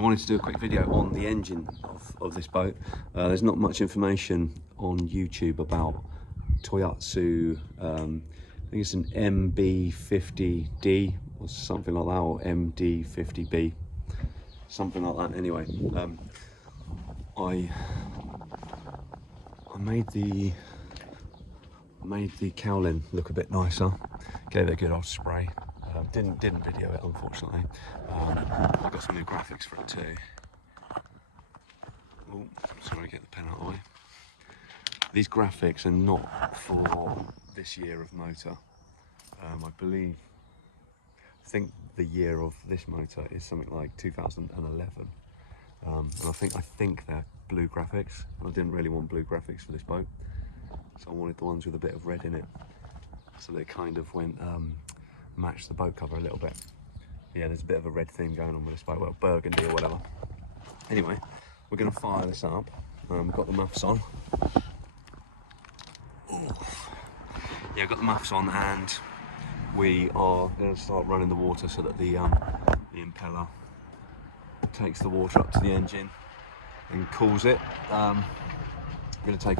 I wanted to do a quick video on the engine of this boat. There's not much information on YouTube about Tohatsu, I think it's an MB50D or something like that, or MD50B, something like that. Anyway, I made the cowling look a bit nicer, gave it a good old spray. Didn't video it, unfortunately. I got some new graphics for it too. Oh, sorry, get the pen out of the way. These graphics are not for this year of motor. I think the year of this motor is something like 2011. And I think they're blue graphics. I didn't really want blue graphics for this boat, so I wanted the ones with a bit of red in it, so they kind of went matched the boat cover a little bit. Yeah, there's a bit of a red theme going on with this boat, well, burgundy or whatever. Anyway, we're going to fire this up. We've got the muffs on. Yeah, we've got the muffs on, and we are going to start running the water so that the impeller takes the water up to the engine and cools it. I'm going to take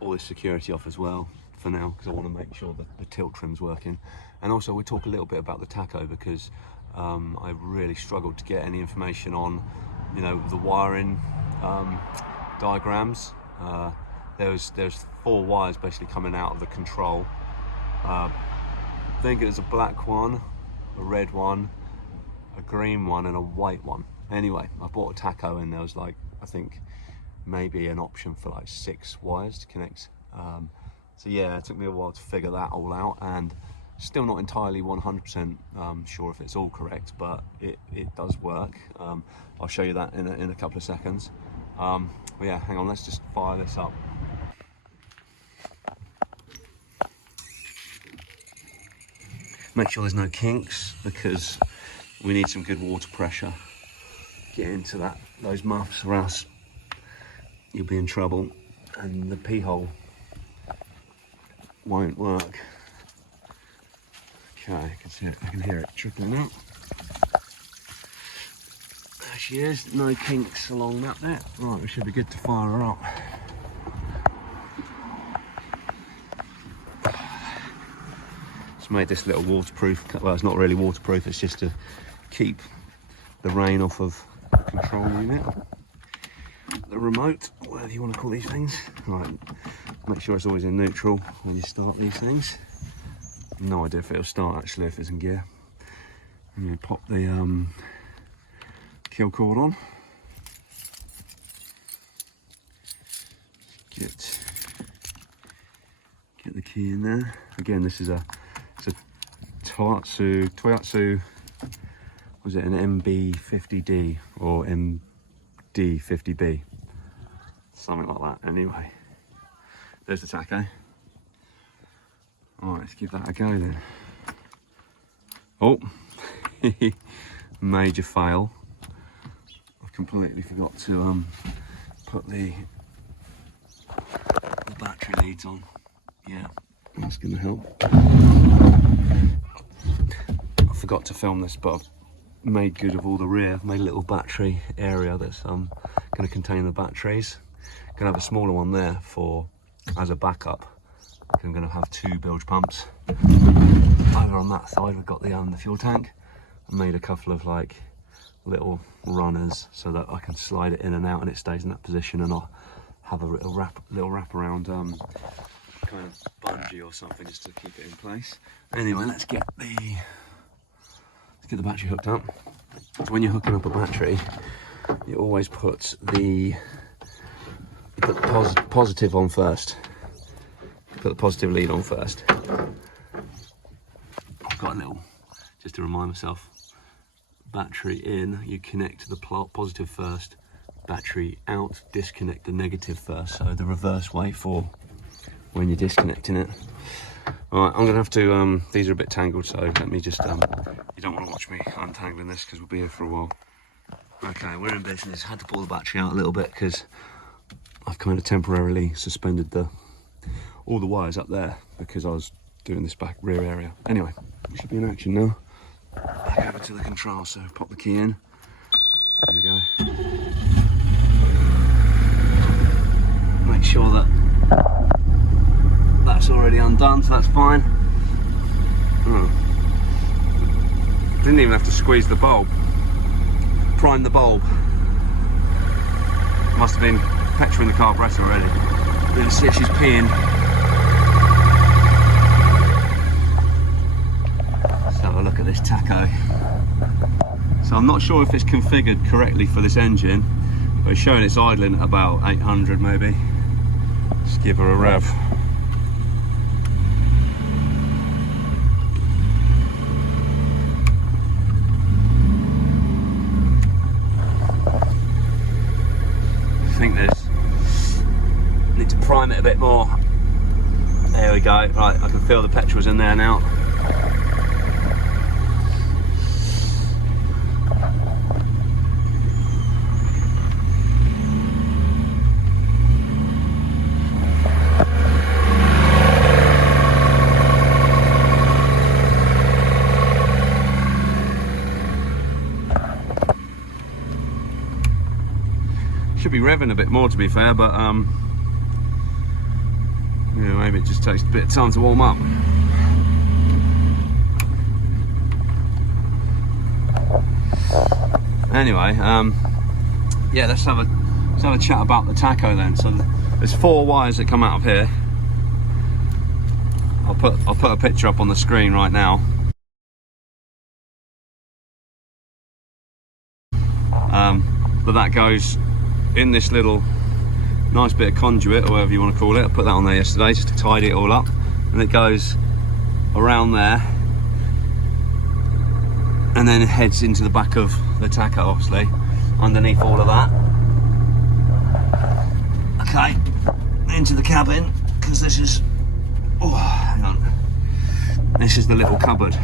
all this security off as well for now, because I want to make sure that the tilt trim's working. And also we'll talk a little bit about the tacho, because I really struggled to get any information on, you know, the wiring diagrams. There's 4 wires basically coming out of the control. I think it was a black one, a red one, a green one, and a white one. Anyway, I bought a tacho, and there was, like, I think maybe an option for like 6 wires to connect. So yeah, it took me a while to figure that all out, and still not entirely 100% sure if it's all correct, but it does work. I'll show you that in a couple of seconds. But yeah, hang on, let's just fire this up. Make sure there's no kinks, because we need some good water pressure. Get into those muffs, or else you'll be in trouble, and the pee-hole won't work. Okay, I can see it, I can hear it trickling out. There she is, no kinks along that bit. Right, we should be good to fire her up. Just made this little waterproof, well, it's not really waterproof, it's just to keep the rain off of the control unit. The remote, whatever you want to call these things. Right, make sure it's always in neutral when you start these things. No idea if it'll start actually if it's in gear. And you pop the kill cord on. Get the key in there. Again, it's a Tohatsu. Was it an MB50D or MD50B? Something like that. Anyway, there's the tacho. Alright, let's give that a go then. Oh, major fail. I've completely forgot to put the battery leads on. Yeah, that's going to help. I forgot to film this, but I've made good of all the rear. I've made a little battery area that's going to contain the batteries. Going to have a smaller one there as a backup. I'm going to have 2 bilge pumps. Over on that side we've got the fuel tank. I made a couple of like little runners so that I can slide it in and out and it stays in that position, and I'll have a little wrap around kind of bungee or something just to keep it in place. Anyway, let's get the battery hooked up. So when you're hooking up a battery, you always put the positive on first. Put the positive lead on first. I've got a little, just to remind myself, battery in, you connect to the positive first, battery out, disconnect the negative first, so the reverse way for when you're disconnecting it. Alright, I'm going to have to, these are a bit tangled, so let me just, you don't want to watch me untangling this because we'll be here for a while. Okay, we're in business. Had to pull the battery out a little bit because I've kind of temporarily suspended all the wires up there because I was doing this rear area. Anyway, we should be in action now. back over to the control, so pop the key in. There we go. Make sure that that's already undone, so that's fine. Didn't even have to squeeze the bulb. Prime the bulb. Must have been petrol in the carburetor already. We're going to see if she's peeing. Let's have a look at this tacho. So I'm not sure if it's configured correctly for this engine, but it's showing it's idling at about 800 maybe. Let's give her a rev. I think need to prime it a bit more. There we go. Right, I can feel the petrol's in there now. Should be revving a bit more, to be fair, but yeah, maybe it just takes a bit of time to warm up. Anyway, yeah, let's have a chat about the tacho then. So there's 4 wires that come out of here. I'll put a picture up on the screen right now. But that goes in this little nice bit of conduit, or whatever you want to call it. I put that on there yesterday just to tidy it all up, and it goes around there and then it heads into the back of the tacho, obviously underneath all of that. Okay, into the cabin, because this is, oh, hang on, this is the little cupboard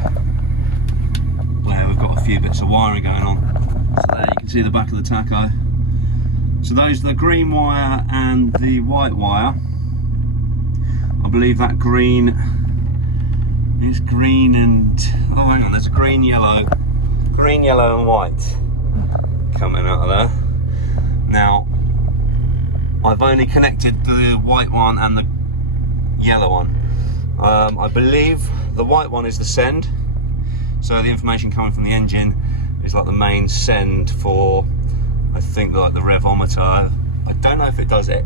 where we've got a few bits of wiring going on. So there you can see the back of the tacho. So those are the green wire and the white wire. I believe that green is green and, oh hang on, there's green, yellow and white coming out of there. Now, I've only connected the white one and the yellow one. I believe the white one is the send. So the information coming from the engine is like the main send for, I think, like the revometer. I don't know if it does it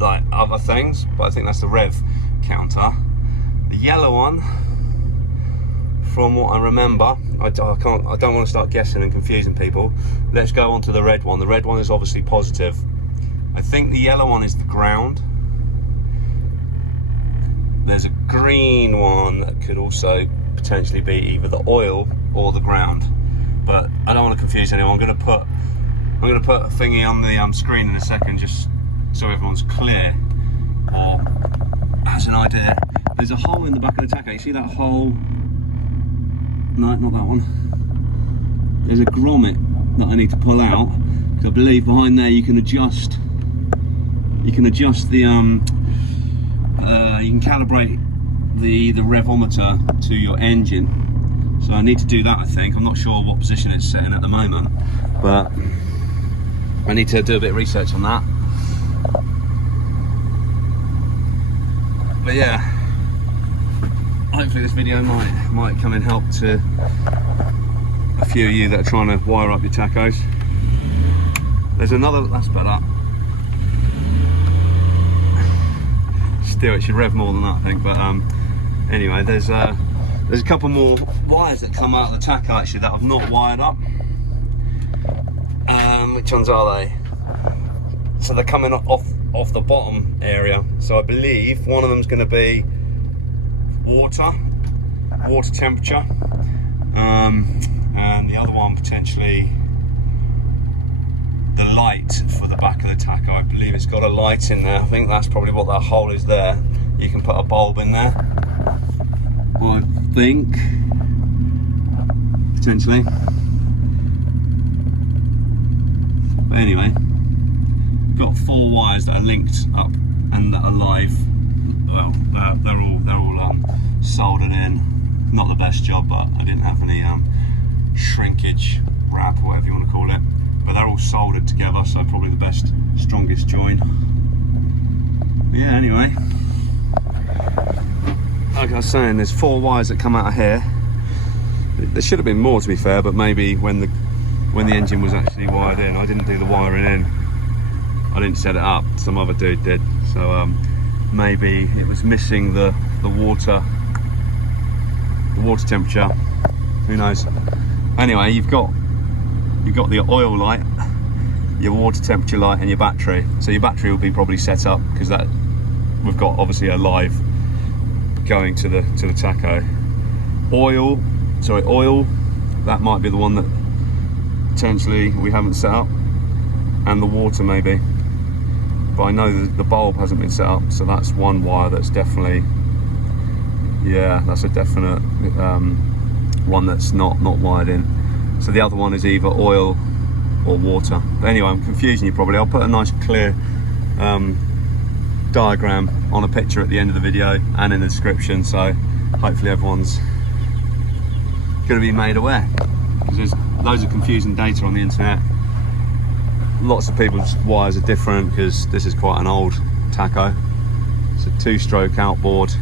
like other things, but I think that's the rev counter. The yellow one, from what I remember, I don't want to start guessing and confusing people. Let's go on to the red one. The red one is obviously positive. I think the yellow one is the ground. There's a green one that could also potentially be either the oil or the ground, but I don't want to confuse anyone. I'm going to put a thingy on the screen in a second, just so everyone's clear or has an idea. There's a hole in the back of the tacho. You see that hole? No, not that one. There's a grommet that I need to pull out, because I believe behind there you can adjust the you can calibrate the revometer to your engine. So I need to do that, I think. I'm not sure what position it's set in at the moment, but I need to do a bit of research on that. But yeah, hopefully this video might come and help to a few of you that are trying to wire up your tachos. There's another, that's better. Still, it should rev more than that, I think. But anyway, there's a couple more wires that come out of the tacho actually that I've not wired up. Which ones are they? So they're coming off the bottom area. So I believe one of them's going to be water temperature, and the other one potentially the light for the back of the tacho. I believe it's got a light in there. I think that's probably what that hole is there. You can put a bulb in there, I think, potentially. But anyway, got 4 wires that are linked up and that are live. Well, they're all soldered in. Not the best job, but I didn't have any shrinkage wrap, or whatever you want to call it, but they're all soldered together, so probably the best, strongest join. But yeah, anyway, like I was saying, there's 4 wires that come out of here. There should have been more, to be fair, but maybe when the engine was actually wired in, I didn't do the wiring in. I didn't set it up, some other dude did, so maybe it was missing the water temperature, who knows. Anyway, you've got the oil light, your water temperature light, and your battery. So your battery will be probably set up, because that we've got obviously a live going to the tacho. Oil, that might be the one that potentially we haven't set up, and the water maybe, but I know the bulb hasn't been set up, so that's one wire that's definitely, yeah, that's a definite one that's not wired in. So the other one is either oil or water. But anyway, I'm confusing you probably. I'll put a nice clear diagram on a picture at the end of the video and in the description, so hopefully everyone's going to be made aware, because there's loads of confusing data on the internet. Lots of people's wires are different, because this is quite an old tacho. It's a 2-stroke outboard,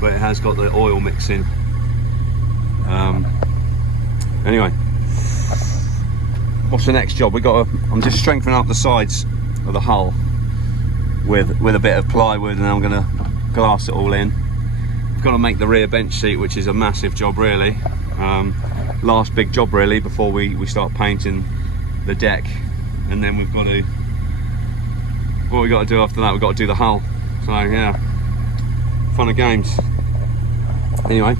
but it has got the oil mixing. Anyway, what's the next job? I'm just strengthening up the sides of the hull with a bit of plywood, and then I'm going to glass it all in. I've got to make the rear bench seat, which is a massive job really. Last big job really before we start painting the deck, and then we've got to, what we got to do after that, we've got to do the hull. So yeah, fun and games. Anyway,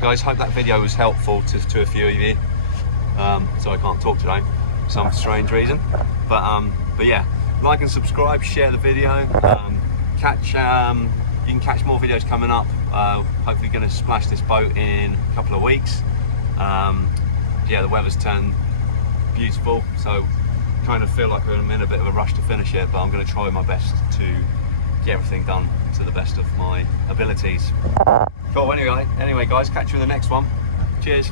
guys, hope that video was helpful to a few of you. So I can't talk today for some strange reason, but yeah, like and subscribe, share the video. You can catch more videos coming up. Hopefully going to splash this boat in a couple of weeks. Yeah, the weather's turned beautiful, so kind of feel like I'm in a bit of a rush to finish it, but I'm going to try my best to get everything done to the best of my abilities. Cool, anyway guys, catch you in the next one. Cheers.